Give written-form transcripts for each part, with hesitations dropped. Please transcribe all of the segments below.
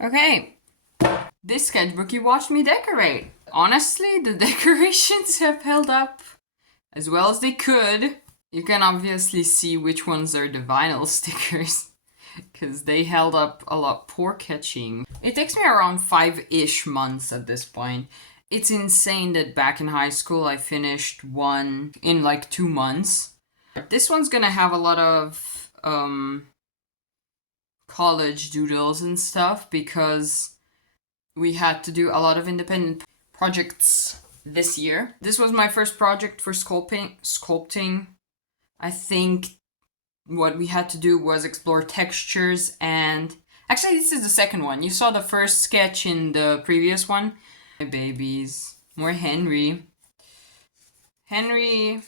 Okay, this sketchbook you watched me decorate. Honestly, the decorations have held up as well as they could. You can obviously see which ones are the vinyl stickers, because they held up a lot poor catching. It takes me around 5-ish months at this point. It's insane that back in high school I finished one in like 2 months. This one's gonna have a lot of college doodles and stuff because we had to do a lot of independent projects this year. This was my first project for sculpting. I think what we had to do was explore textures, and actually this is the second one. You saw the first sketch in the previous one. My babies. More Henry. Henry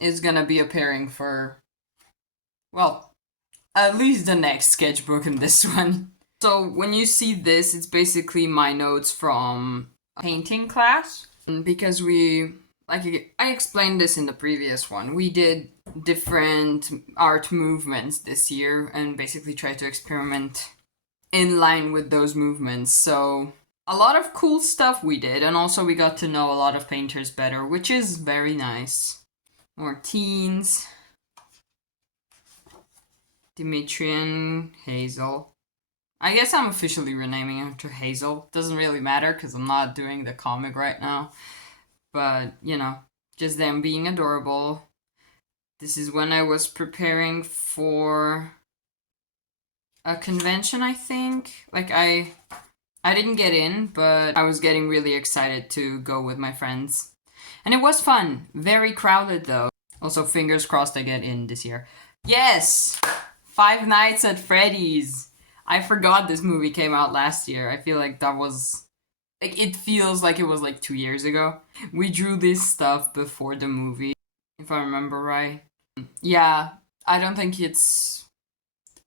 is gonna be appearing for, well, at least the next sketchbook in this one. So when you see this, it's basically my notes from painting class, because we, like I explained this in the previous one, we did different art movements this year and basically tried to experiment in line with those movements. So a lot of cool stuff we did, and also we got to know a lot of painters better, which is very nice. More teens. Dimitri and Hazel. I guess I'm officially renaming him to Hazel. Doesn't really matter because I'm not doing the comic right now. But, you know, just them being adorable. This is when I was preparing for a convention, I think. Like, I didn't get in, but I was getting really excited to go with my friends. And it was fun. Very crowded, though. Also, fingers crossed I get in this year. Yes! Five Nights at Freddy's. I forgot this movie came out last year. I feel like that was... like, it feels like it was like 2 years ago. We drew this stuff before the movie, if I remember right. Yeah, I don't think it's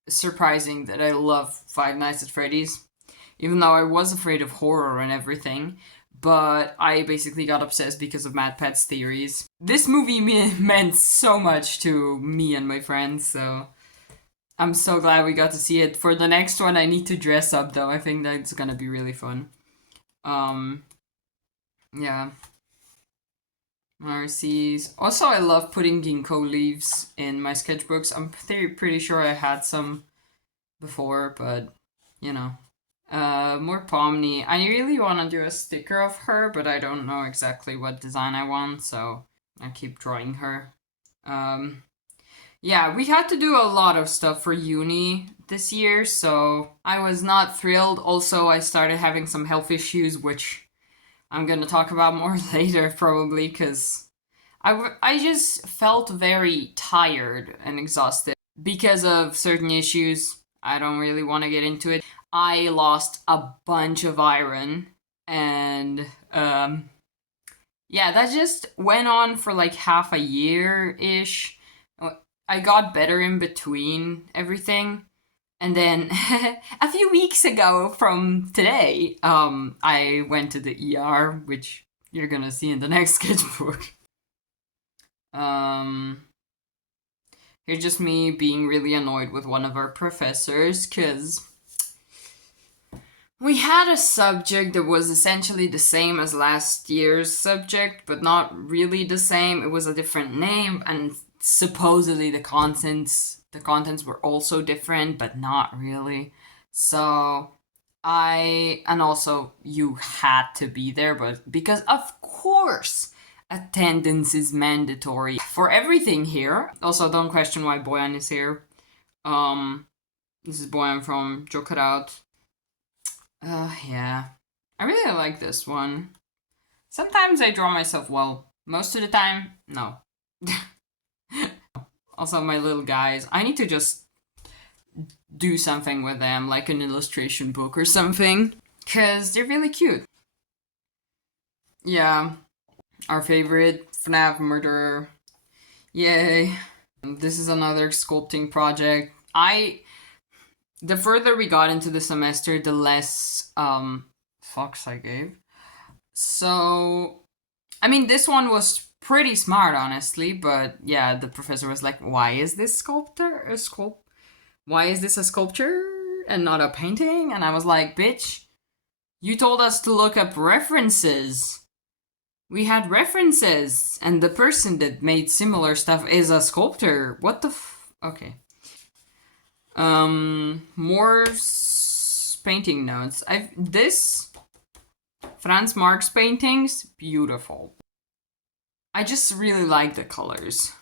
surprising that I love Five Nights at Freddy's, even though I was afraid of horror and everything. But I basically got obsessed because of MatPat's theories. This movie meant so much to me and my friends, so I'm so glad we got to see it. For the next one, I need to dress up, though. I think that's gonna be really fun. Yeah. Marcy's. Also, I love putting ginkgo leaves in my sketchbooks. I'm pretty sure I had some before, but, you know. More Pomni. I really want to do a sticker of her, but I don't know exactly what design I want, so I keep drawing her. Yeah, we had to do a lot of stuff for uni this year, so I was not thrilled. Also, I started having some health issues, which I'm gonna talk about more later, probably, because I just felt very tired and exhausted because of certain issues. I don't really want to get into it. I lost a bunch of iron, and yeah, that just went on for like half a year-ish. I got better in between everything, and then a few weeks ago from today, I went to the ER, which you're gonna see in the next sketchbook. Here's just me being really annoyed with one of our professors, because we had a subject that was essentially the same as last year's subject, but not really the same. It was a different name, and supposedly the contents were also different, but not really. So and also you had to be there, but because of course attendance is mandatory for everything here. Also, don't question why Boyan is here. This is Boyan from Joke It Out. Yeah. I really like this one. Sometimes I draw myself well. Most of the time, no. Also, my little guys. I need to just do something with them, like an illustration book or something, because they're really cute. Yeah. Our favorite FNAF murderer. Yay. This is another sculpting project. The further we got into the semester, the less fucks I gave. So, I mean, this one was pretty smart, honestly, but yeah, the professor was like, why is this why is this a sculpture? and not a painting. And I was like, bitch, you told us to look up references. We had references, and the person that made similar stuff is a sculptor. What the okay. More painting notes. This Franz Marc's paintings, beautiful. I just really like the colors.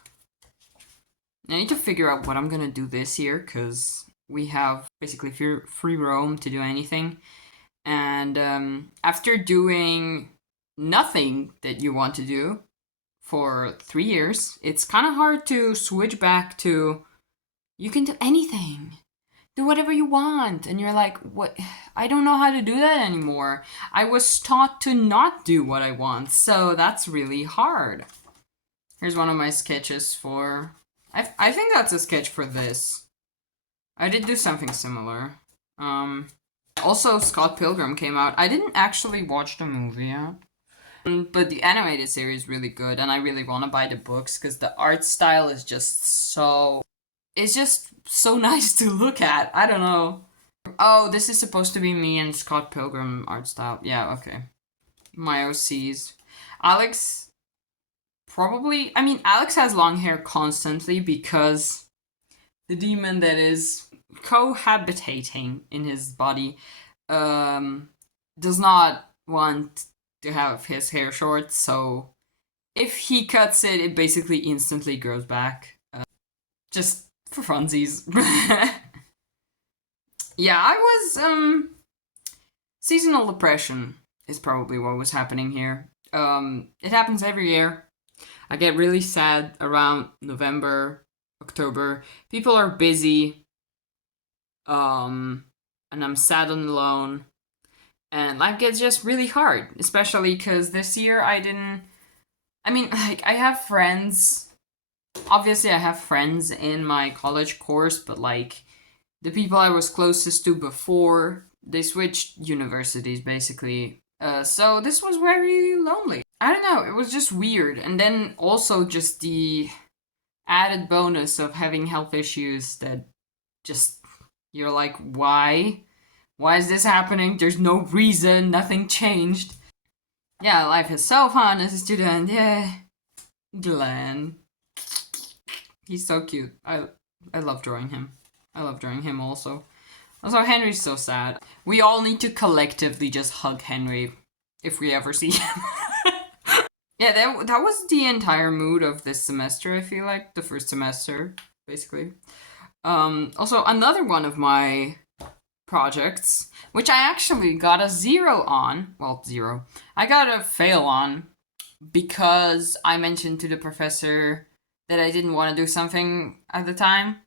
I need to figure out what I'm gonna do this year, because we have basically free roam to do anything. And after doing nothing that you want to do for 3 years, it's kind of hard to switch back to you can do anything. Do whatever you want. And you're like, what? I don't know how to do that anymore. I was taught to not do what I want, so that's really hard. Here's one of my sketches for... I think that's a sketch for this. I did do something similar. Also, Scott Pilgrim came out. I didn't actually watch the movie yet. But the animated series is really good, and I really want to buy the books because the art style is just so... It's just so nice to look at. I don't know. Oh, this is supposed to be me and Scott Pilgrim art style. Yeah, okay. My OCs. Alex... Probably... I mean, Alex has long hair constantly because the demon that is cohabitating in his body does not want to have his hair short, so if he cuts it, it basically instantly grows back. Just for funsies. Yeah, I was, seasonal depression is probably what was happening here. It happens every year. I get really sad around November, October. People are busy. And I'm sad and alone. And life gets just really hard. Especially because this year I mean, like, I have friends. Obviously, I have friends in my college course, but, like, the people I was closest to before, they switched universities, basically. So this was very lonely. I don't know, it was just weird. And then also just the added bonus of having health issues that just, you're like, why? Why is this happening? There's no reason, nothing changed. Yeah, life is so fun as a student, yeah. Glenn. He's so cute. I love drawing him. I love drawing him also. Also, Henry's so sad. We all need to collectively just hug Henry if we ever see him. Yeah, that was the entire mood of this semester, I feel like. The first semester, basically. Also, another one of my projects, which I actually got a 0 on. Well, 0. I got a fail on because I mentioned to the professor that I didn't want to do something at the time.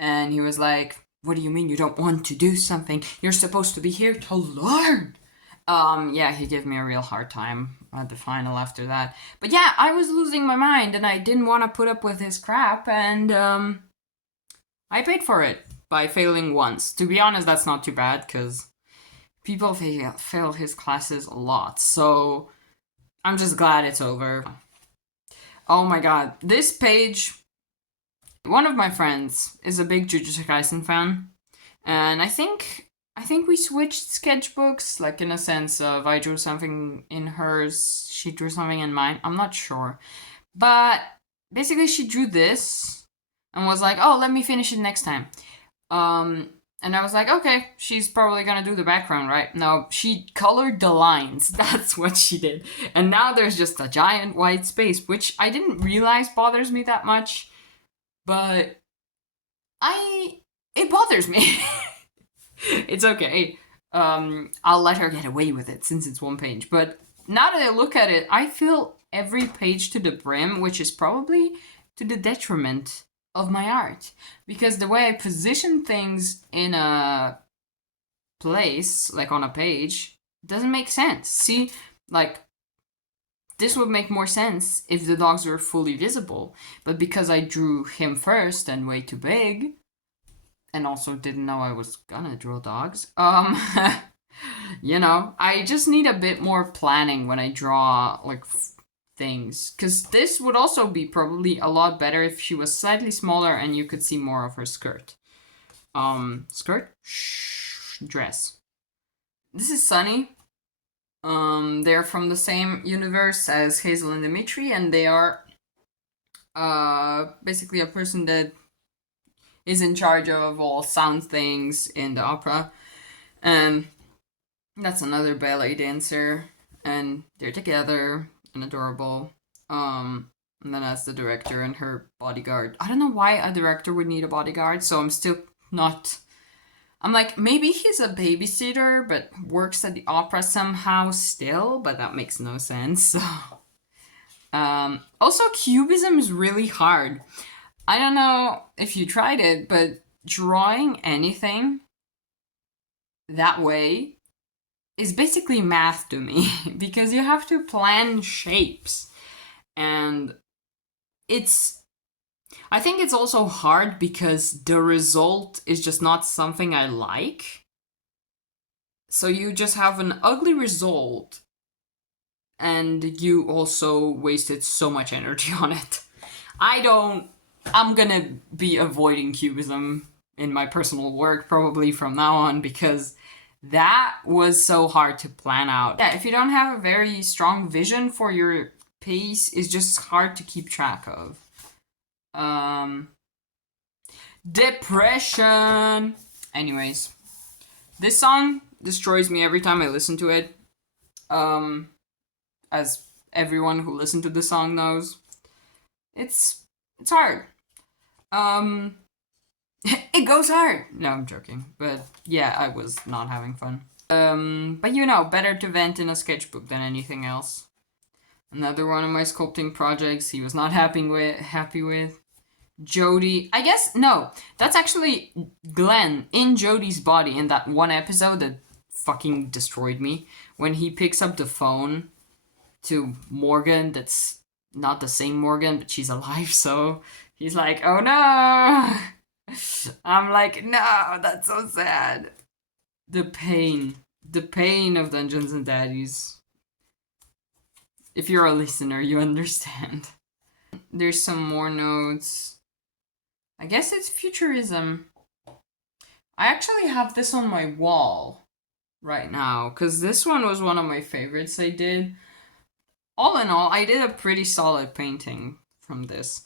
And he was like, what do you mean you don't want to do something? You're supposed to be here to learn. Yeah, he gave me a real hard time at the final after that. But yeah, I was losing my mind and I didn't want to put up with his crap, and I paid for it by failing once. To be honest, that's not too bad because people fail his classes a lot. So I'm just glad it's over. Oh my god, this page... One of my friends is a big Jujutsu Kaisen fan, and I think we switched sketchbooks, like in a sense of I drew something in hers, she drew something in mine, I'm not sure. But basically she drew this and was like, oh, let me finish it next time. And I was like, okay, she's probably gonna do the background, right? No, she colored the lines, that's what she did. And now there's just a giant white space, which I didn't realize bothers me that much. But it bothers me. It's okay. I'll let her get away with it since it's one page. But now that I look at it, I fill every page to the brim, which is probably to the detriment of my art. Because the way I position things in a place, like on a page, doesn't make sense. See, like, this would make more sense if the dogs were fully visible, but because I drew him first and way too big, and also didn't know I was gonna draw dogs, you know, I just need a bit more planning when I draw, like, things. Because this would also be probably a lot better if she was slightly smaller and you could see more of her skirt. skirt, dress. This is Sunny. They're from the same universe as Hazel and Dimitri, and they are basically a person that is in charge of all sound things in the opera. And that's another ballet dancer, and they're together and adorable. And then as the director and her bodyguard. I don't know why a director would need a bodyguard, so I'm still not. I'm like, maybe he's a babysitter, but works at the opera somehow still, but that makes no sense. Also, cubism is really hard. I don't know if you tried it, but drawing anything that way is basically math to me because you have to plan shapes. And I think it's also hard because the result is just not something I like. So you just have an ugly result and you also wasted so much energy on it. I'm gonna be avoiding cubism in my personal work probably from now on because that was so hard to plan out. Yeah, if you don't have a very strong vision for your piece, it's just hard to keep track of. Depression. Anyways, this song destroys me every time I listen to it. As everyone who listened to the song knows, it's hard. It goes hard. No, I'm joking. But yeah, I was not having fun. But you know, better to vent in a sketchbook than anything else. Another one of my sculpting projects he was not happy with. Jody, I guess, no, that's actually Glenn in Jody's body in that one episode that fucking destroyed me. When he picks up the phone to Morgan, that's not the same Morgan, but she's alive, so he's like, oh no! I'm like, no, that's so sad. The pain of Dungeons and Daddies. If you're a listener, you understand. There's some more notes. I guess it's futurism. I actually have this on my wall right now, because this one was one of my favorites I did. All in all, I did a pretty solid painting from this.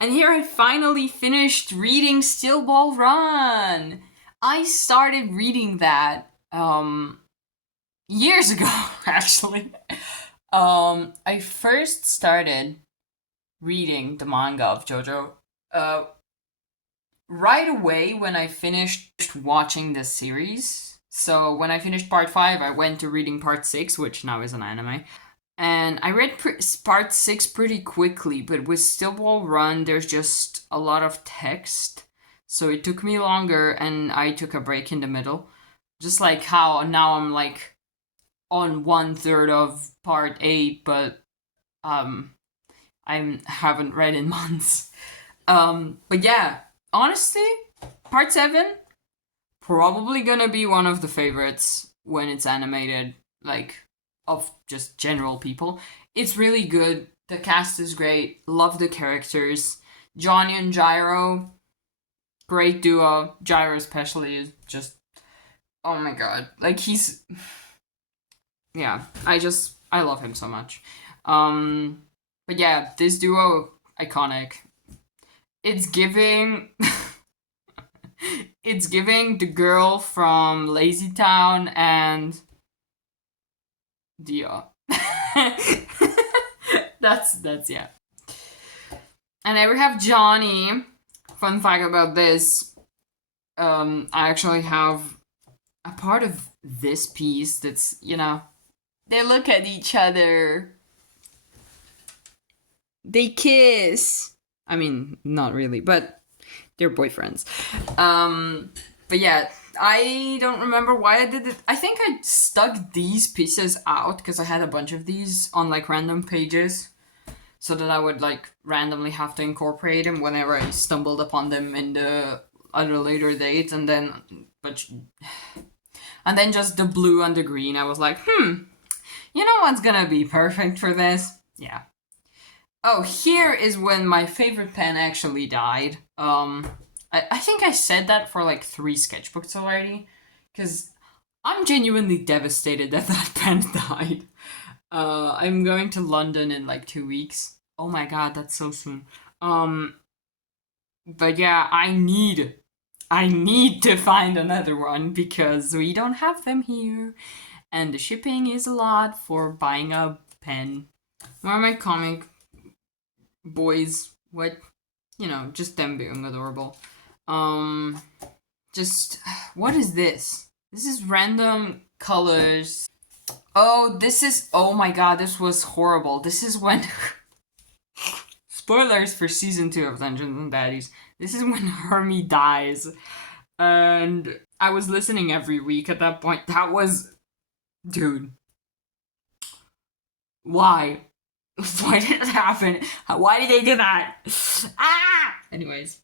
And here I finally finished reading Still Ball Run. I started reading that years ago, actually. I first started reading the manga of JoJo right away when I finished watching the series. So when I finished part 5, I went to reading part 6, which now is an anime. And I read part 6 pretty quickly, but with Still Ball Run, there's just a lot of text. So it took me longer, and I took a break in the middle. Just like how now I'm like on 1/3 of part 8, but I haven't read in months. But yeah, honestly, part 7 probably gonna be one of the favorites when it's animated, like, of just general people. It's really good. The cast is great. Love the characters. Johnny and Gyro, great duo. Gyro especially is just, oh my god. Like, he's, yeah, I love him so much. But yeah, this duo, iconic. It's giving it's giving the girl from Lazy Town and Dia. that's yeah. And I have Johnny. Fun fact about this, I actually have a part of this piece that's, you know, they look at each other. They kiss. I mean, not really, but they're boyfriends. But yeah, I don't remember why I did it. I think I stuck these pieces out because I had a bunch of these on like random pages, so that I would like randomly have to incorporate them whenever I stumbled upon them in the at a later date, and then just the blue and the green. I was like, you know what's gonna be perfect for this? Yeah. Oh, here is when my favorite pen actually died. I think I said that for like 3 sketchbooks already, because I'm genuinely devastated that that pen died. I'm going to London in like 2 weeks. Oh my god, that's so soon. Um, but yeah, I need to find another one because we don't have them here, and the shipping is a lot for buying a pen. One of my comic boys, what, just them being adorable. Um, just what is this? This is random colors. Oh, oh my god, this was horrible. This is when spoilers for season 2 of Dungeons and Daddies. This is when Hermie dies. And I was listening every week at that point. That was, dude. Why? Why did it happen? Why did they do that? Ah! Anyways,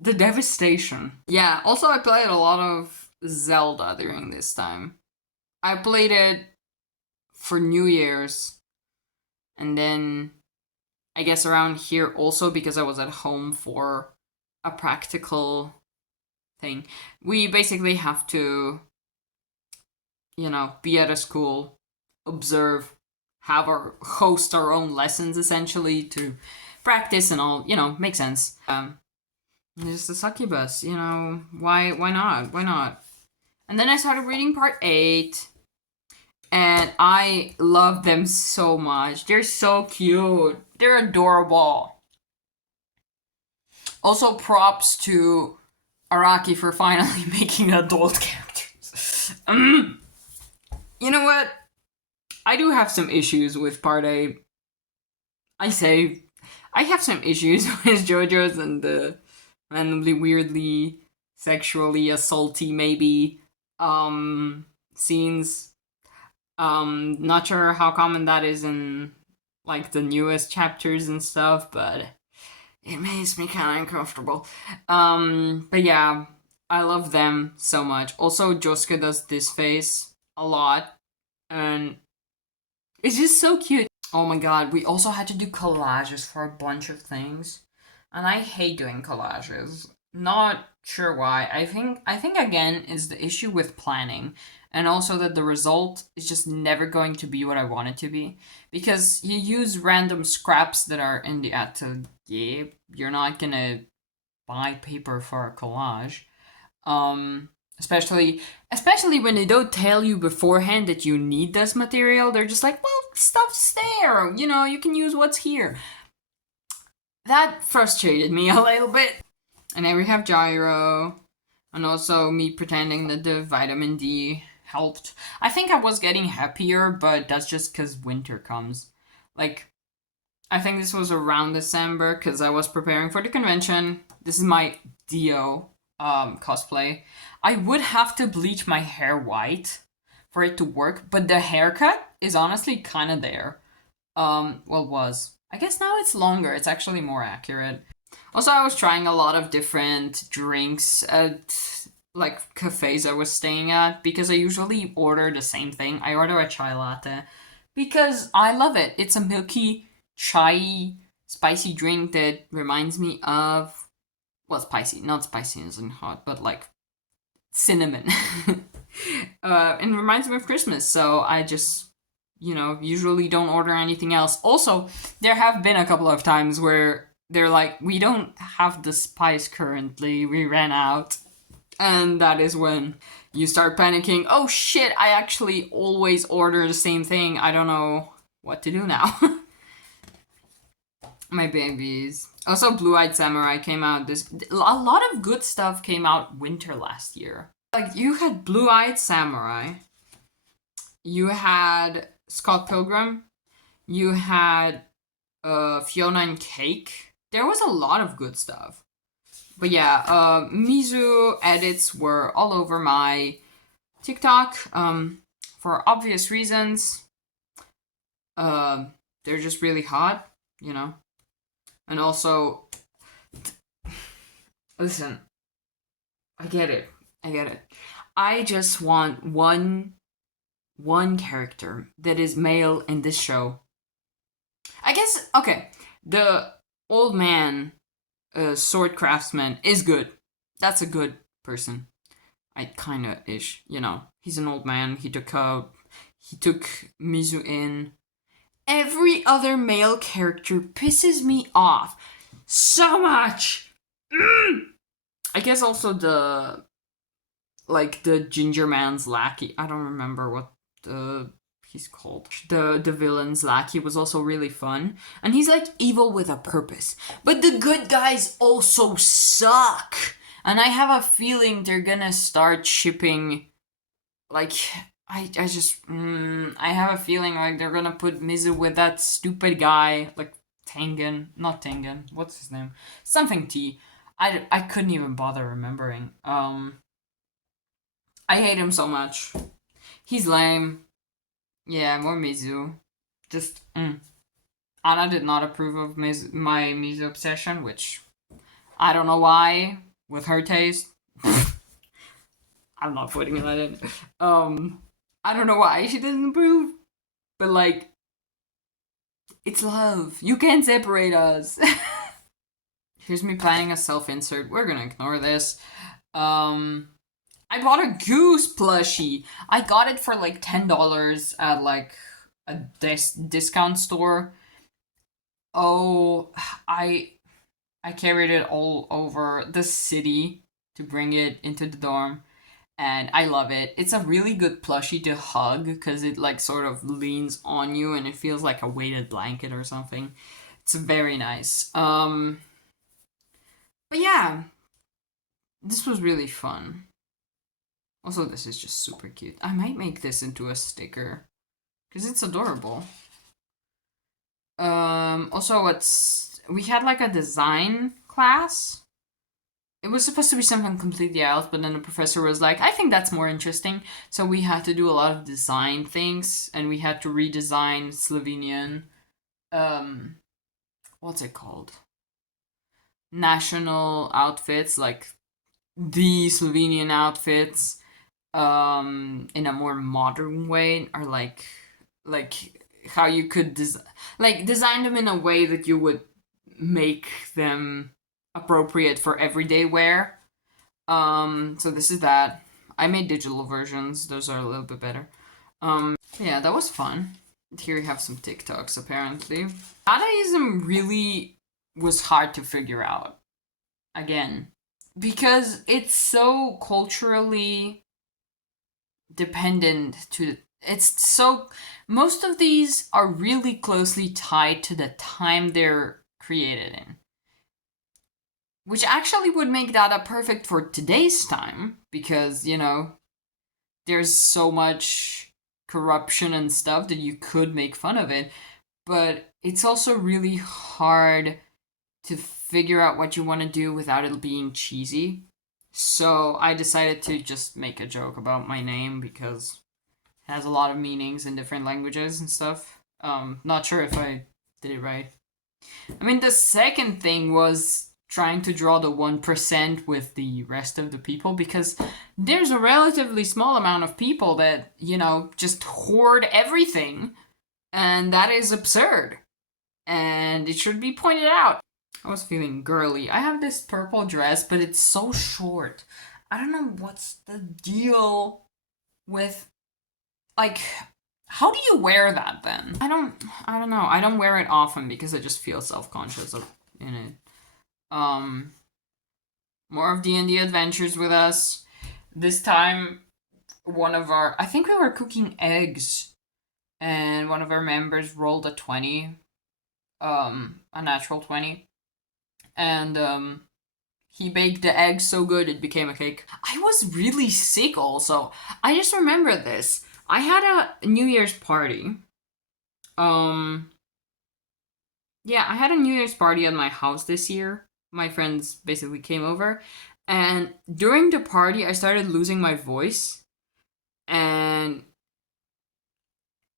the devastation. Yeah, also I played a lot of Zelda during this time. I played it for New Year's, and then I guess around here also because I was at home for a practical thing. We basically have to, be at a school, observe, have our host our own lessons essentially to practice and all, makes sense. Just a succubus, why not? Why not? And then I started reading part 8, and I love them so much. They're so cute. They're adorable. Also, props to Araki for finally making adult characters. You know what? I do have some issues with part 8. I say, I have some issues with JoJo's and the randomly, weirdly, sexually assaulty, maybe, scenes. Not sure how common that is in, like, the newest chapters and stuff, but it makes me kind of uncomfortable. But yeah, I love them so much. Also, Josuke does this face a lot, and it's just so cute. Oh my god, we also had to do collages for a bunch of things, and I hate doing collages. Not sure why. I think again is the issue with planning, and also that the result is just never going to be what I want it to be, because you use random scraps that are in the atelier. You're not gonna buy paper for a collage. Um, especially when they don't tell you beforehand that you need this material. They're just like, well, stuff's there. You can use what's here. That frustrated me a little bit. And then we have gyro, and also me pretending that the vitamin D helped. I think I was getting happier, but that's just because winter comes. Like, I think this was around December because I was preparing for the convention. This is my Dio cosplay. I would have to bleach my hair white for it to work, but the haircut is honestly kind of there. Well, was. I guess now it's longer. It's actually more accurate. Also, I was trying a lot of different drinks at like cafes I was staying at because I usually order the same thing. I order a chai latte because I love it. It's a milky chai spicy drink that reminds me of, well, spicy, not spicy as in hot, but like cinnamon. And reminds me of Christmas, so I just, usually don't order anything else. Also, there have been a couple of times where they're like, we don't have the spice currently, we ran out. And that is when you start panicking. Oh shit, I actually always order the same thing. I don't know what to do now. My babies. Also, Blue-Eyed Samurai came out a lot of good stuff came out winter last year. Like, you had Blue-Eyed Samurai, you had Scott Pilgrim, you had Fiona and Cake. There was a lot of good stuff. But yeah, Mizu edits were all over my TikTok, for obvious reasons. They're just really hot, And also, listen, I get it. I just want one character that is male in this show. I guess, okay, the old man sword craftsman is good. That's a good person. I kinda ish, you know. He's an old man. He took Mizu in. Every other male character pisses me off so much. I guess also the ginger man's lackey. I don't remember what the he's called. The villain's lackey was also really fun, and he's like evil with a purpose. But the good guys also suck, and I have a feeling they're gonna start shipping. Like I have a feeling like they're gonna put Mizu with that stupid guy like Tengen, not Tengen. What's his name? Something T. I couldn't even bother remembering. I hate him so much. He's lame. Yeah, more Mizu. Just, Anna did not approve of my Mizu obsession, which I don't know why, with her taste. I'm not putting that in. I don't know why she didn't approve, but like, it's love. You can't separate us. Here's me planning a self-insert. We're gonna ignore this. I bought a goose plushie. I got it for like $10 at like a discount store. Oh, I carried it all over the city to bring it into the dorm, and I love it. It's a really good plushie to hug because it like sort of leans on you and it feels like a weighted blanket or something. It's very nice. But yeah, this was really fun. Also, this is just super cute. I might make this into a sticker because it's adorable. Also, we had like a design class. It was supposed to be something completely else, but then the professor was like, I think that's more interesting. So we had to do a lot of design things, and we had to redesign Slovenian, what's it called? National outfits, like the Slovenian outfits, in a more modern way, or like how you could design them in a way that you would make them appropriate for everyday wear. So this is that. I made digital versions. Those are a little bit better. Yeah, that was fun. Here you have some TikToks, apparently. Dadaism really was hard to figure out. Again. Because it's so culturally dependent to it's so most of these are really closely tied to the time they're created in, which actually would make Dada perfect for today's time because there's so much corruption and stuff that you could make fun of it, but it's also really hard to figure out what you want to do without it being cheesy. So I decided to just make a joke about my name because it has a lot of meanings in different languages and stuff. Not sure if I did it right. I mean, the second thing was trying to draw the 1% with the rest of the people because there's a relatively small amount of people that, just hoard everything. And that is absurd. And it should be pointed out. I was feeling girly. I have this purple dress, but it's so short. I don't know what's the deal with, like, how do you wear that then? I don't know. I don't wear it often because I just feel self-conscious in it. More of D&D adventures with us. This time, I think we were cooking eggs, and one of our members rolled a 20, a natural 20. And he baked the eggs so good it became a cake. I was really sick also. I just remember this. I had a New Year's party. Yeah, I had a New Year's party at my house this year. My friends basically came over. And during the party, I started losing my voice. And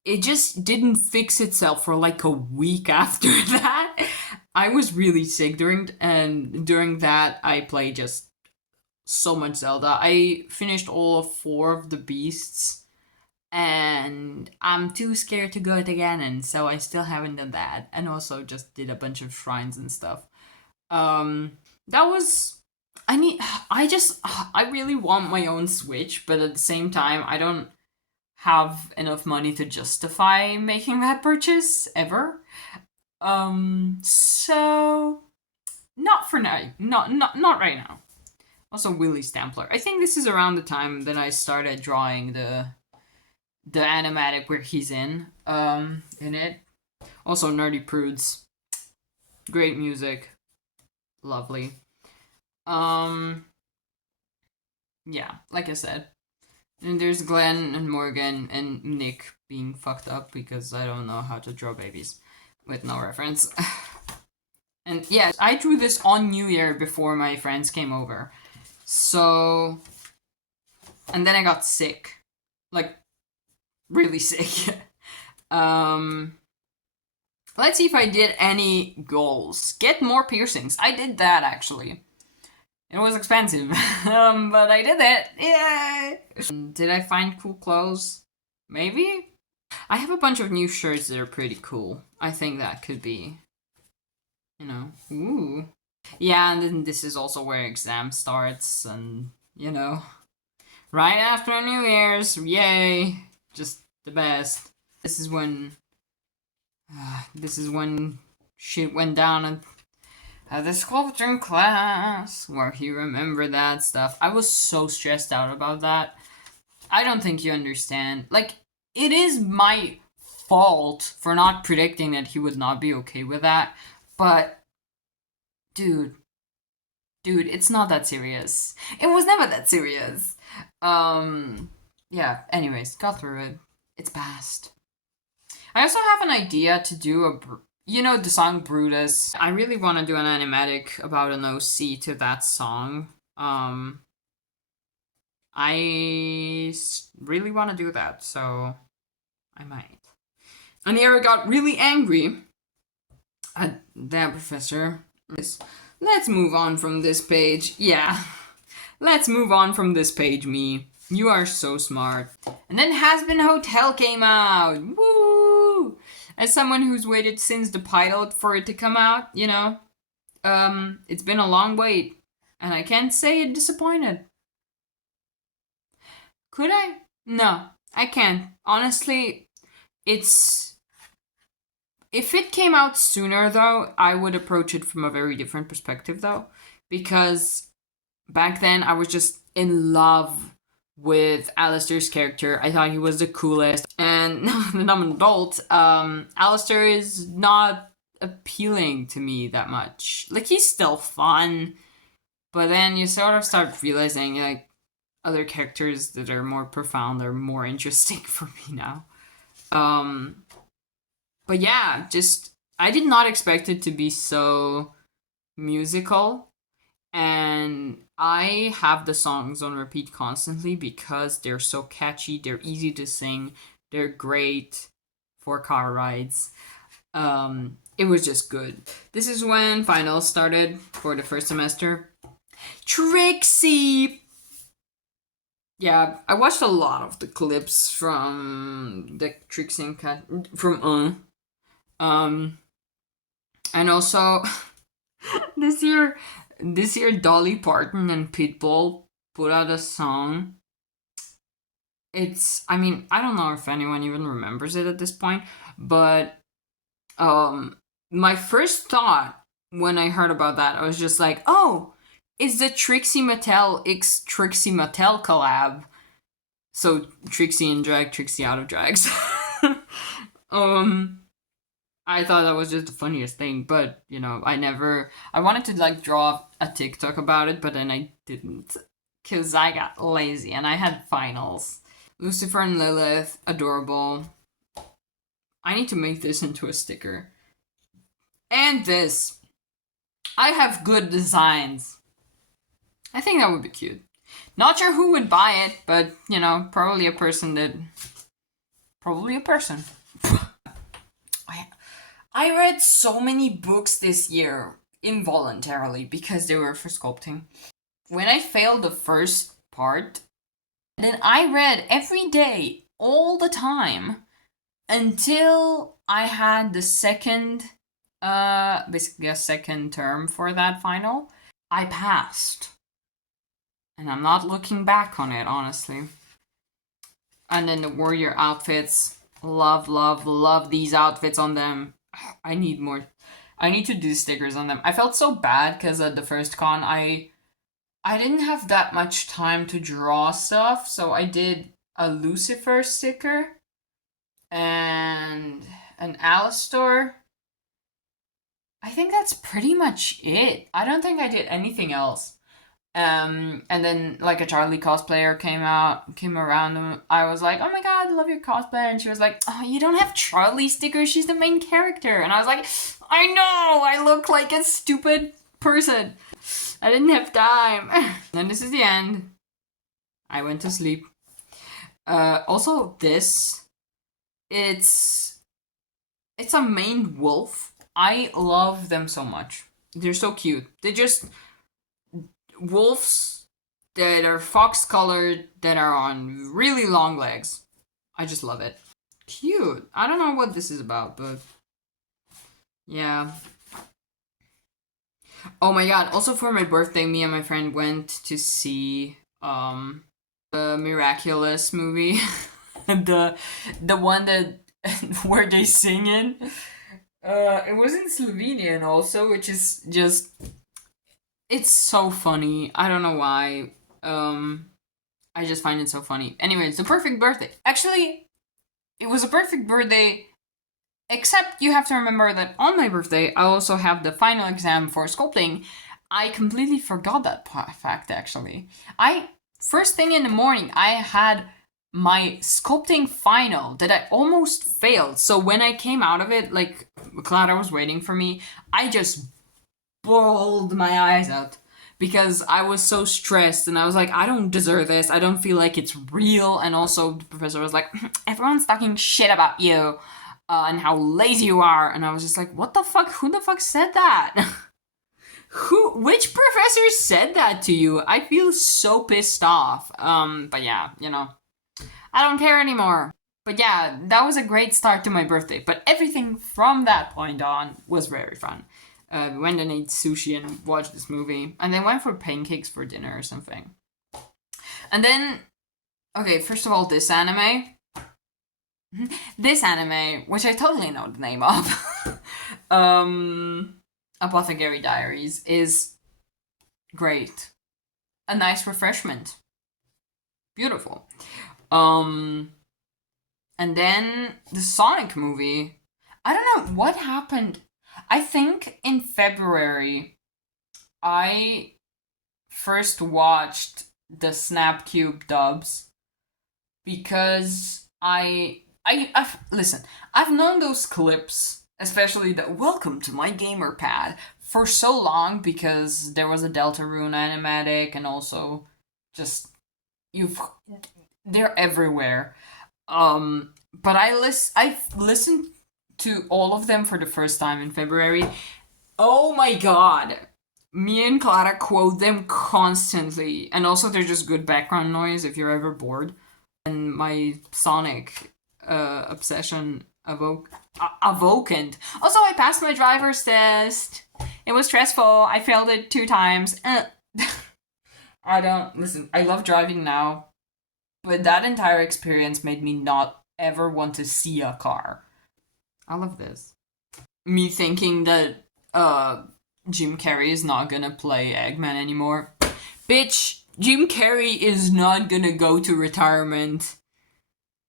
it just didn't fix itself for like a week after that. I was really sick during that I played just so much Zelda. I finished all 4 of the beasts, and I'm too scared to go it again, and so I still haven't done that. And also just did a bunch of shrines and stuff. That was I need I really want my own Switch, but at the same time I don't have enough money to justify making that purchase ever. So not for now. Not right now. Also Willy Stampler. I think this is around the time that I started drawing the animatic where he's in it. Also Nerdy Prudes. Great music. Lovely. Um yeah, like I said. And there's Glenn and Morgan and Nick being fucked up because I don't know how to draw babies with no reference. And yeah, I drew this on New Year before my friends came over. So, and then I got sick. Like, really sick. Let's see if I did any goals. Get more piercings. I did that actually. It was expensive, but I did it. Yay! Did I find cool clothes? Maybe? I have a bunch of new shirts that are pretty cool. I think that could be, ooh. Yeah, and then this is also where exam starts, and, right after New Year's, yay! Just the best. This is when shit went down at the sculpting class, where he remembered that stuff. I was so stressed out about that. I don't think you understand. Like, it is my fault for not predicting that he would not be okay with that, but dude, it's not that serious. It was never that serious. Yeah, anyways, got through it. It's past. I also have an idea to do the song Brutus. I really want to do an animatic about an OC to that song. I really want to do that, so I might. And here I got really angry at that professor. Let's move on from this page. Yeah, let's move on from this page, me. You are so smart. And then Has Been Hotel came out. Woo! As someone who's waited since the pilot for it to come out, it's been a long wait. And I can't say it disappointed. Could I? No, I can't. Honestly, if it came out sooner, though, I would approach it from a very different perspective, though. Because back then, I was just in love with Alistair's character. I thought he was the coolest. And now that I'm an adult, Alistair is not appealing to me that much. Like, he's still fun. But then you sort of start realizing, like, other characters that are more profound are more interesting for me now. But yeah, I did not expect it to be so musical. And I have the songs on repeat constantly because they're so catchy, they're easy to sing, they're great for car rides. It was just good. This is when finals started for the first semester. Trixie! Yeah, I watched a lot of the clips from the Trixie and Cat from and also this year Dolly Parton and Pitbull put out a song. I don't know if anyone even remembers it at this point, but my first thought when I heard about that, I was just like, oh, it's the Trixie Mattel x Trixie Mattel collab. So Trixie in drag, Trixie out of drags. I thought that was just the funniest thing, but I wanted to draw a TikTok about it, but then I didn't, cause I got lazy and I had finals. Lucifer and Lilith, adorable. I need to make this into a sticker. And this. I have good designs. I think that would be cute. Not sure who would buy it, but, probably a person. I read so many books this year, involuntarily, because they were for sculpting. When I failed the first part, then I read every day, all the time, until I had the second basically a second term for that final. I passed. And I'm not looking back on it, honestly. And then the warrior outfits. Love, love, love these outfits on them. I need more. I need to do stickers on them. I felt so bad because at the first con, I didn't have that much time to draw stuff, so I did a Lucifer sticker and an Alistor. I think that's pretty much it. I don't think I did anything else. And then like a Charlie cosplayer came around, and I was like, "Oh my god, I love your cosplay." And she was like, "Oh, you don't have Charlie stickers. She's the main character." And I was like, "I know. I look like a stupid person. I didn't have time." And this is the end. I went to sleep. Also, it's a maned wolf. I love them so much. They're so cute. They just wolves that are fox colored that are on really long legs. I just love it. Cute. I don't know what this is about, but yeah. Oh my god, also for my birthday, me and my friend went to see the Miraculous movie. The one that where they sing in. It was in Slovenian also, which is just it's so funny. I don't know why. I just find it so funny. Anyway, it's a perfect birthday. Actually, it was a perfect birthday, except you have to remember that on my birthday, I also have the final exam for sculpting. I completely forgot that fact, actually. First thing in the morning, I had my sculpting final that I almost failed. So when I came out of it, like, Clara was waiting for me, I just bawled my eyes out because I was so stressed and I was like, I don't deserve this. I don't feel like it's real. And also, the professor was like, everyone's talking shit about you and how lazy you are. And I was just like, what the fuck? Who the fuck said that? Which professor said that to you? I feel so pissed off. But yeah, I don't care anymore. But yeah, that was a great start to my birthday. But everything from that point on was very fun. We went and ate sushi and watched this movie. And then went for pancakes for dinner or something. And then, okay, first of all, this anime. This anime, which I totally know the name of, Apothecary Diaries, is great. A nice refreshment. Beautiful. And then the Sonic movie. I don't know what happened. I think in February, I first watched the Snapcube dubs because listen. I've known those clips, especially the "Welcome to my gamer pad" for so long because there was a Deltarune animatic and also just they're everywhere. But I listened to all of them for the first time in February. Oh my god. Me and Clara quote them constantly. And also they're just good background noise if you're ever bored. And my Sonic obsession awokened. Also, I passed my driver's test. It was stressful. I failed it 2 times. I don't listen. I love driving now, but that entire experience made me not ever want to see a car. I love this. Me thinking that Jim Carrey is not gonna play Eggman anymore. Bitch, Jim Carrey is not gonna go to retirement.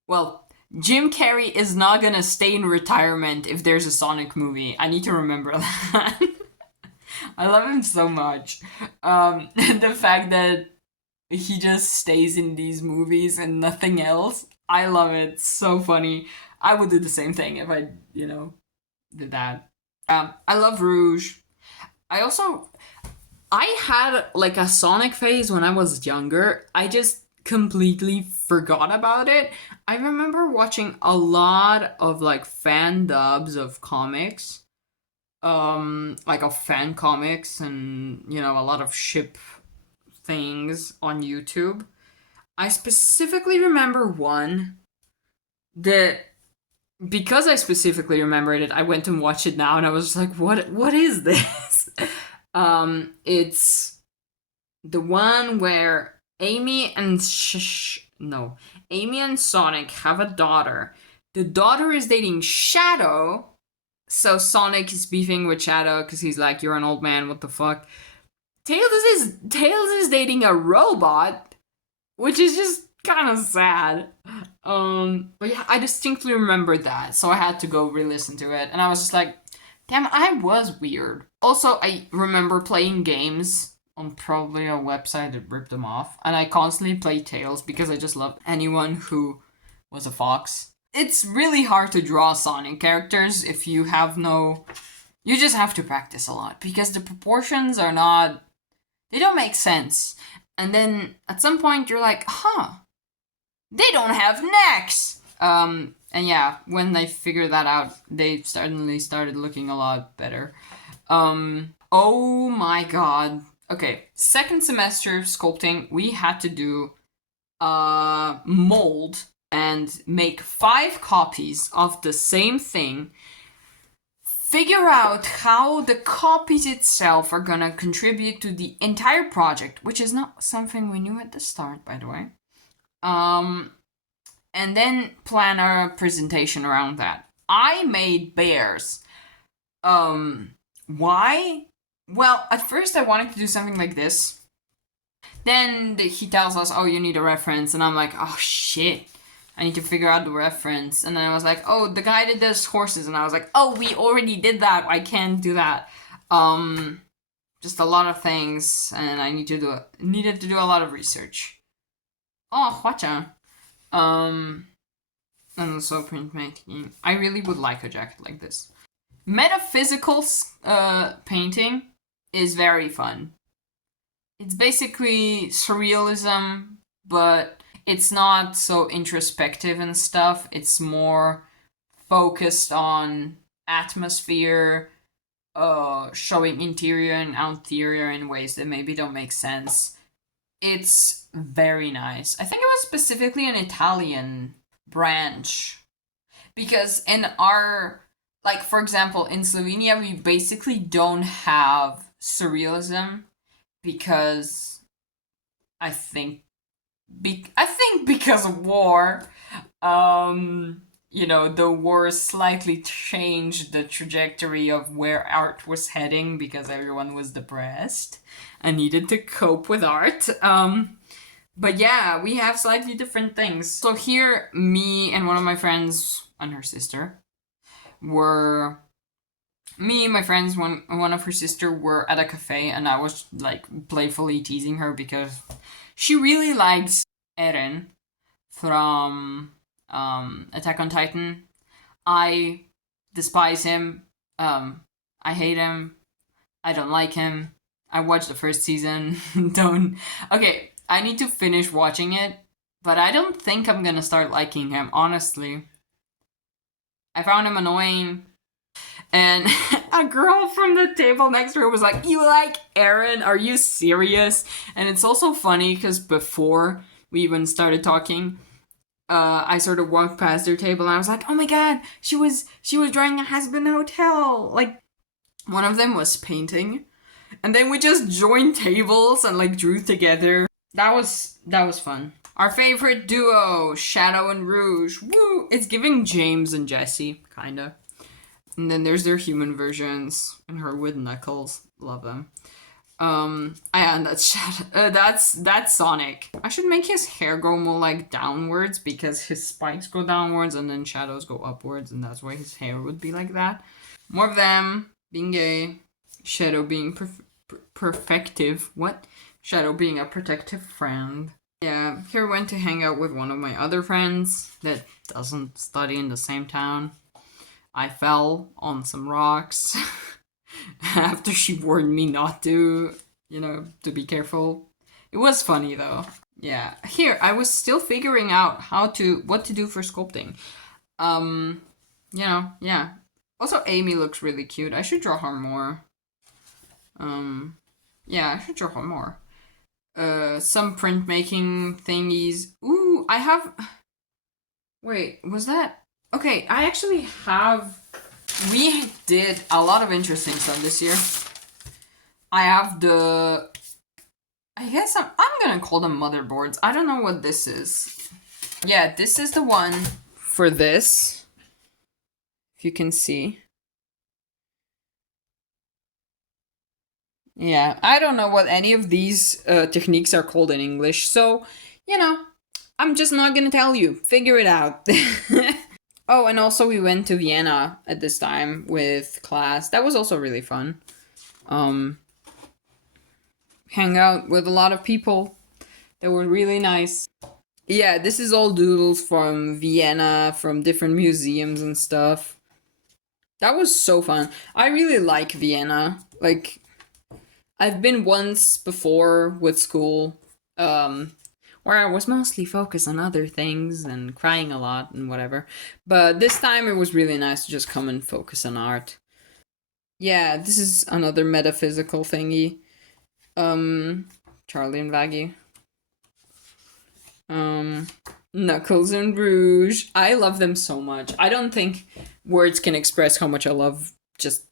Well, Jim Carrey is not gonna stay in retirement if there's a Sonic movie. I need to remember that. I love him so much. The fact that he just stays in these movies and nothing else. I love it. So funny. I would do the same thing if I, did that. I love Rouge. I had like a Sonic phase when I was younger. I just completely forgot about it. I remember watching a lot of like fan dubs of comics. Like of fan comics and, a lot of ship things on YouTube. I specifically remember one that because I specifically remembered it, I went and watched it now, and I was just like, what is this? It's the one where Amy and Sonic have a daughter. The daughter is dating Shadow, so Sonic is beefing with Shadow because he's like, "You're an old man. What the fuck?" Tails is dating a robot, which is just kind of sad. But yeah, I distinctly remembered that, so I had to go re-listen to it, and I was just like, damn, I was weird. Also, I remember playing games on probably a website that ripped them off, and I constantly played Tails because I just loved anyone who was a fox. It's really hard to draw Sonic characters if you have no. You just have to practice a lot because the proportions are not. They don't make sense. And then at some point you're like, huh, they don't have necks. And yeah, when they figured that out, they suddenly started looking a lot better. Oh my god. Okay, second semester sculpting, we had to do a mold and make 5 copies of the same thing. Figure out how the copies itself are gonna contribute to the entire project, which is not something we knew at the start, by the way. And then plan our presentation around that. I made bears. Why? Well, at first I wanted to do something like this. Then he tells us, oh, you need a reference. And I'm like, oh, shit. I need to figure out the reference. And then I was like, oh, the guy that does horses. And I was like, oh, we already did that. I can't do that. Just a lot of things. And I needed to do a lot of research. Oh, watcha. And also printmaking. I really would like a jacket like this. Metaphysical painting is very fun. It's basically surrealism, but it's not so introspective and stuff. It's more focused on atmosphere, showing interior and exterior in ways that maybe don't make sense. It's very nice. I think it was specifically an Italian branch. Because in our, like, for example, in Slovenia, we basically don't have surrealism because I think because of war. The war slightly changed the trajectory of where art was heading because everyone was depressed and needed to cope with art. But yeah, we have slightly different things. So here, me and one of my friends and her sister were. Me and my friends, one of her sister, were at a cafe, and I was like playfully teasing her because she really likes Eren from Attack on Titan. I despise him. I hate him. I don't like him. I watched the first season. Don't. Okay, I need to finish watching it, but I don't think I'm gonna start liking him, honestly. I found him annoying. And a girl from the table next to her was like, "You like Eren? Are you serious?" And it's also funny because before we even started talking, I sort of walked past their table and I was like, "Oh my god, she was drawing a husband hotel." Like, one of them was painting, and then we just joined tables and like drew together. That was fun. Our favorite duo, Shadow and Rouge. Woo! It's giving James and Jesse, kinda. And then there's their human versions and her with knuckles. Love them. And that's Sonic. I should make his hair go more like downwards because his spikes go downwards and then shadows go upwards, and that's why his hair would be like that. More of them being gay. Shadow being perfective. What? Shadow being a protective friend. Yeah, here went to hang out with one of my other friends that doesn't study in the same town. I fell on some rocks after she warned me not to, to be careful. It was funny though. Yeah. Here, I was still figuring out what to do for sculpting. Yeah. Also, Amy looks really cute. I should draw her more. Yeah, I should draw her more. Some printmaking thingies. Ooh, I have. Wait, was that? Okay, I actually have... We did a lot of interesting stuff this year. I have the... I guess I'm gonna call them motherboards. I don't know what this is. Yeah, this is the one for this. If you can see. Yeah, I don't know what any of these techniques are called in English, so, you know, I'm just not gonna tell you. Figure it out. Oh, and also we went to Vienna at this time with class. That was also really fun. Hang out with a lot of people that were really nice. Yeah, this is all doodles from Vienna, from different museums and stuff. That was so fun. I really like Vienna. Like, I've been once before with school, where I was mostly focused on other things and crying a lot and whatever. But this time it was really nice to just come and focus on art. Yeah, this is another metaphysical thingy. Charlie and Vaggie. Knuckles and Rouge. I love them so much. I don't think words can express how much I love just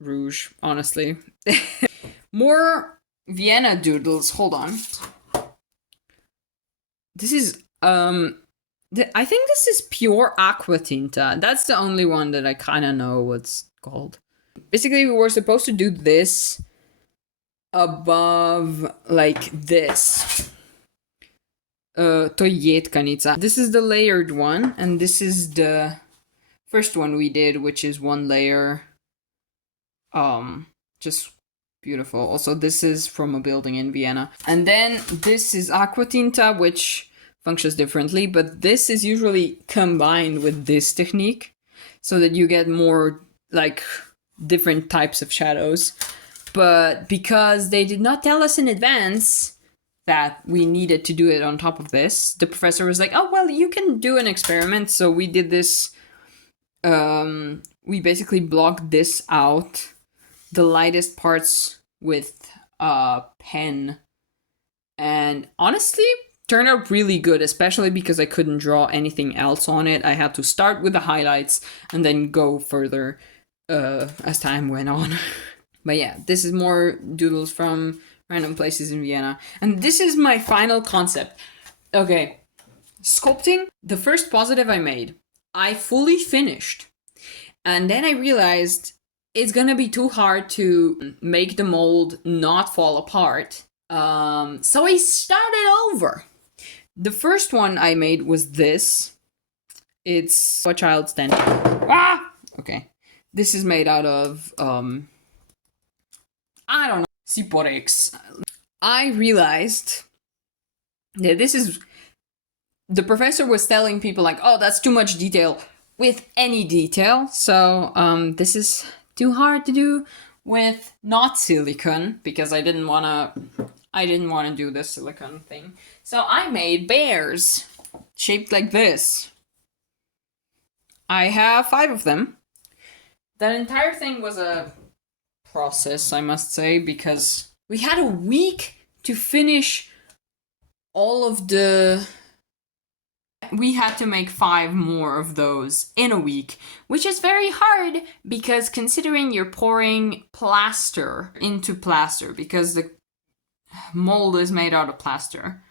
Rouge, honestly. More Vienna doodles. Hold on. This is, I think this is pure aqua tinta. That's the only one that I kind of know what's called. Basically, we were supposed to do this above, like this. To jedkanica. This is the layered one, and this is the first one we did, which is one layer. Just beautiful. Also, this is from a building in Vienna. And then this is aqua tinta, which functions differently, but this is usually combined with this technique so that you get more, like, different types of shadows. But because they did not tell us in advance that we needed to do it on top of this, the professor was like, oh, well, you can do an experiment. So we did this. We basically blocked this out, the lightest parts, with a pen. And honestly, turned out really good, especially because I couldn't draw anything else on it. I had to start with the highlights and then go further as time went on. But yeah, this is more doodles from random places in Vienna. And this is my final concept. Okay, sculpting, the first positive I made, I fully finished. And then I realized it's gonna be too hard to make the mold not fall apart. So I started over. The first one I made was this. It's a child standing. Ah! Okay. This is made out of, I don't know, Ciporex. I realized that this is... The professor was telling people like, oh, that's too much detail with any detail. So this is too hard to do with not silicone, because I didn't want to do the silicone thing. So I made bears shaped like this. I have 5 of them. That entire thing was a process, I must say, because we had a week to finish all of the... We had to make 5 more of those in a week, which is very hard because considering you're pouring plaster into plaster, because the mold is made out of plaster,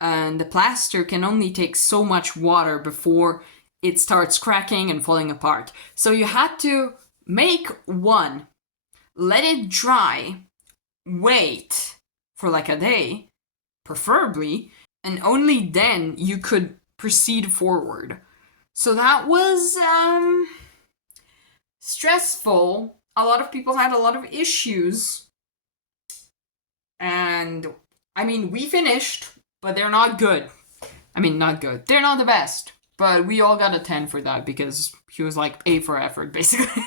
and the plaster can only take so much water before it starts cracking and falling apart. So you had to make 1, let it dry, wait for like a day, preferably, and only then you could proceed forward. So that was stressful. A lot of people had a lot of issues. And I mean, we finished, but they're not good. I mean, not good. They're not the best. But we all got a 10 for that because he was like A for effort, basically.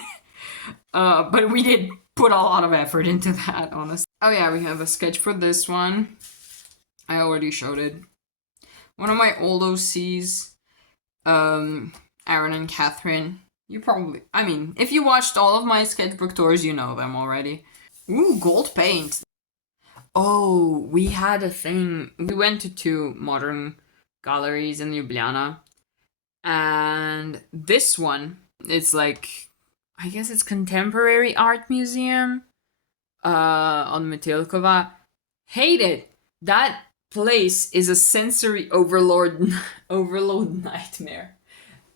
But we did put a lot of effort into that, honestly. Oh yeah, we have a sketch for this one. I already showed it. One of my old OCs, Aaron and Catherine. You probably, I mean, if you watched all of my sketchbook tours, you know them already. Ooh, gold paint. Oh, we had a thing. We went to 2 modern galleries in Ljubljana. And this one, it's like, I guess it's Contemporary Art Museum on Metelkova. Hate it. That place is a sensory overload nightmare.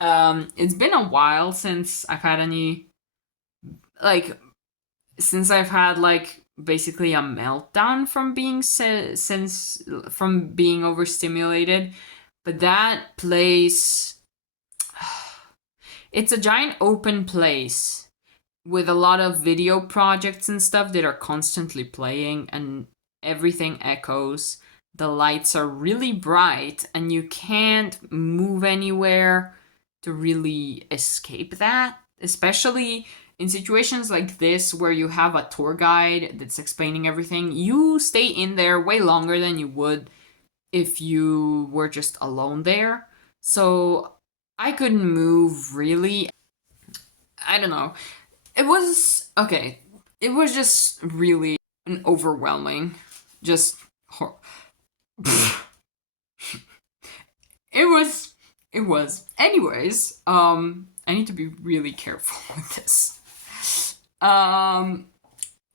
It's been a while since I've had any, like, since I've had like basically a meltdown from being since from being overstimulated. But that place, it's a giant open place with a lot of video projects and stuff that are constantly playing, and everything echoes. The lights are really bright and you can't move anywhere to really escape that, especially in situations like this where you have a tour guide that's explaining everything. You stay in there way longer than you would if you were just alone there. So I couldn't move really. I don't know. It was okay. It was just really an overwhelming. Just it was. It was. Anyways, I need to be really careful with this.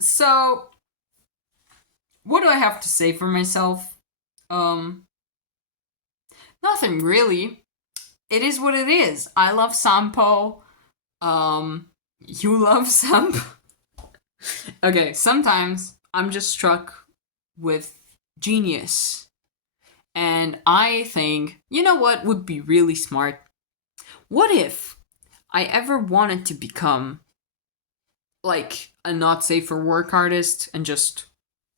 So what do I have to say for myself? Nothing really. It is what it is. I love Sampo. You love Sampo. Okay, sometimes I'm just struck with genius. And I think, you know what would be really smart? What if I ever wanted to become like a not safe for work artist and just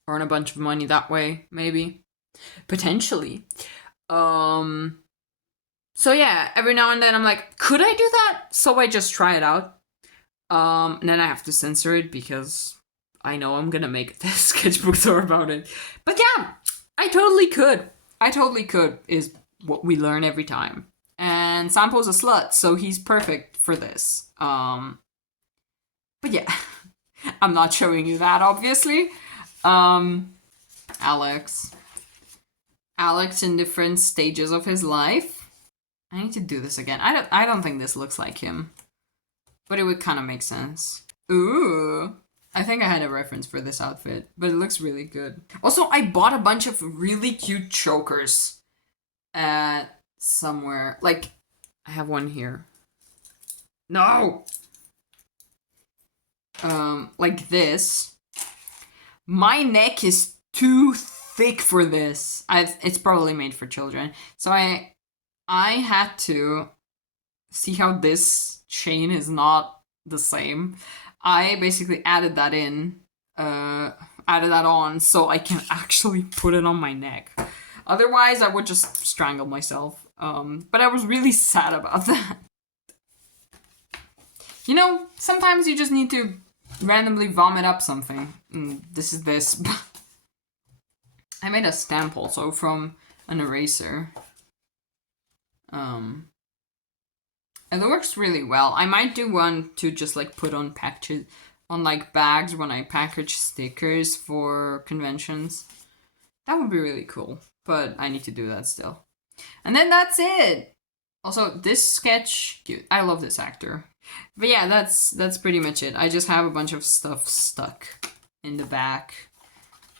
earn a bunch of money that way, maybe? Potentially. So yeah, every now and then I'm like, could I do that? So I just try it out. And then I have to censor it because I know I'm gonna make a sketchbook tour about it. But yeah, I totally could. I totally could, is what we learn every time. And Sampo's a slut, so he's perfect for this. But yeah, I'm not showing you that, obviously. Alex in different stages of his life. I need to do this again. I don't think this looks like him, but it would kind of make sense. Ooh, I think I had a reference for this outfit, but it looks really good. Also, I bought a bunch of really cute chokers at somewhere. Like, I have one here. No! Like this. My neck is too thick for this. It's probably made for children. So I had to see how this chain is not the same. I basically added that on so I can actually put it on my neck. Otherwise, I would just strangle myself. But I was really sad about that. You know, sometimes you just need to randomly vomit up something. This is this. I made a stamp also from an eraser. It works really well. I might do one to just like put on packages, on like bags when I package stickers for conventions. That would be really cool, but I need to do that still. And then that's it. Also, this sketch, cute. I love this actor. But yeah, that's pretty much it. I just have a bunch of stuff stuck in the back.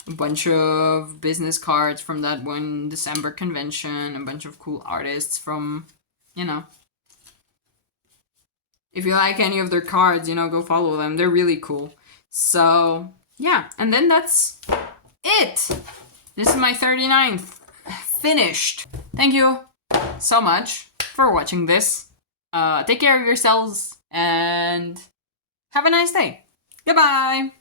A bunch of business cards from that one December convention. A bunch of cool artists from, you know. If you like any of their cards, you know, go follow them. They're really cool. So, yeah. And then that's it. This is my 39th. Finished. Thank you so much for watching this. Take care of yourselves and have a nice day. Goodbye.